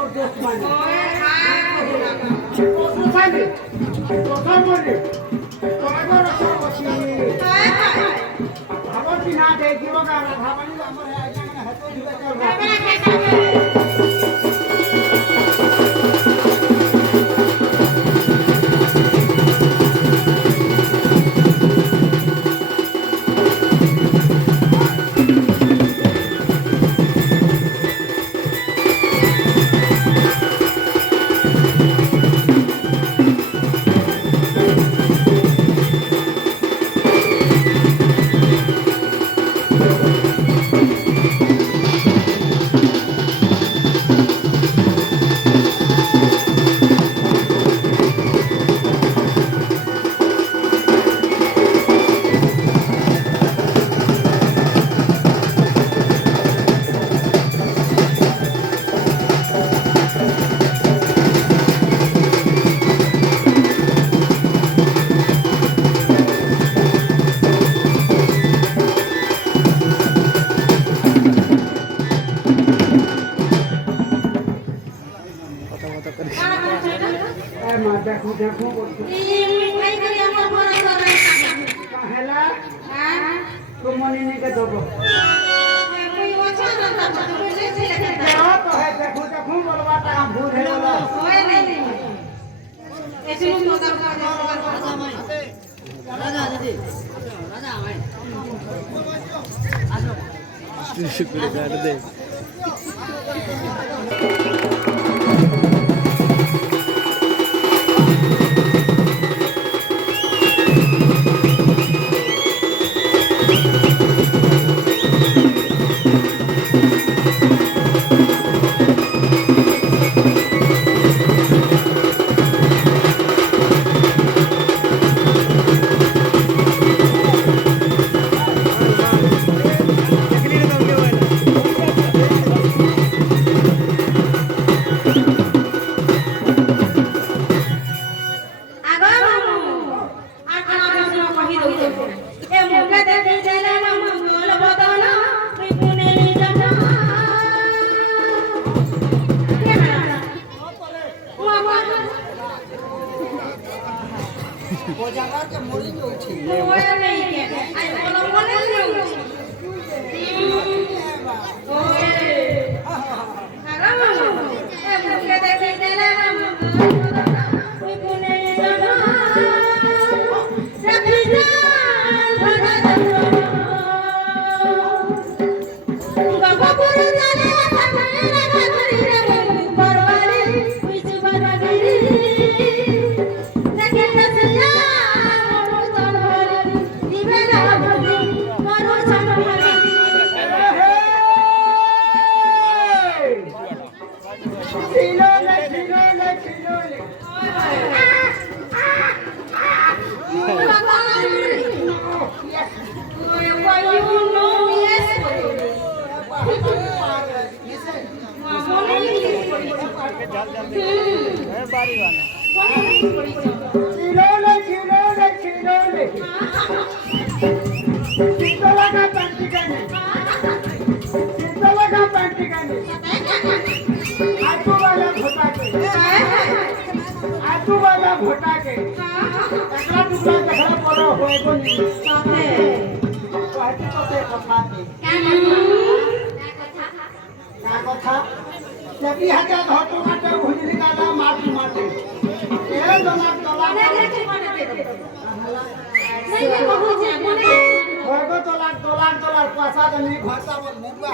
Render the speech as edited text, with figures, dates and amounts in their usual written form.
তোর দোস্ত মানে পশু খাইলে কথা বলি কয়বার সব বসি ভাবছি না দেখিব কারণ ভাবনি আমার হাতে দিবে চল देखो देखो मिठाई के हमर बड़ा करे काहेला हां तो मने ने के दबो कोई अच्छा ना तो मुझे से लगे तो है देखो देखो बोलवा ता भूल है बोला होय नहीं ऐसे लोग मदद कर राजा मैं राजा दीदी राजा मैं आजो शुक्र कर दे जगह के मोरी में उठी ओए नहीं के आई बोलो बोले नहीं ओए हां ए मुके देखि देला कोई कोने जाना सखी जान भगा दो बाबा पुर जाने सखी रे घरी रे बरवारी कुछ बरवारी लेकिन नसया बारी वाला चिलोले चितला का पंटी करने आजू वाला घोटा के एकला टुकड़ा देखला पड़ो होए को नहीं साथे कहती तो ते कथा के क्या कथा जबी हाथे घोटो काटे भुजली दादा माटी माटी ए दोना तला नहीं ये बहुत है होए को तला पासा नहीं घोटा बोल मुबा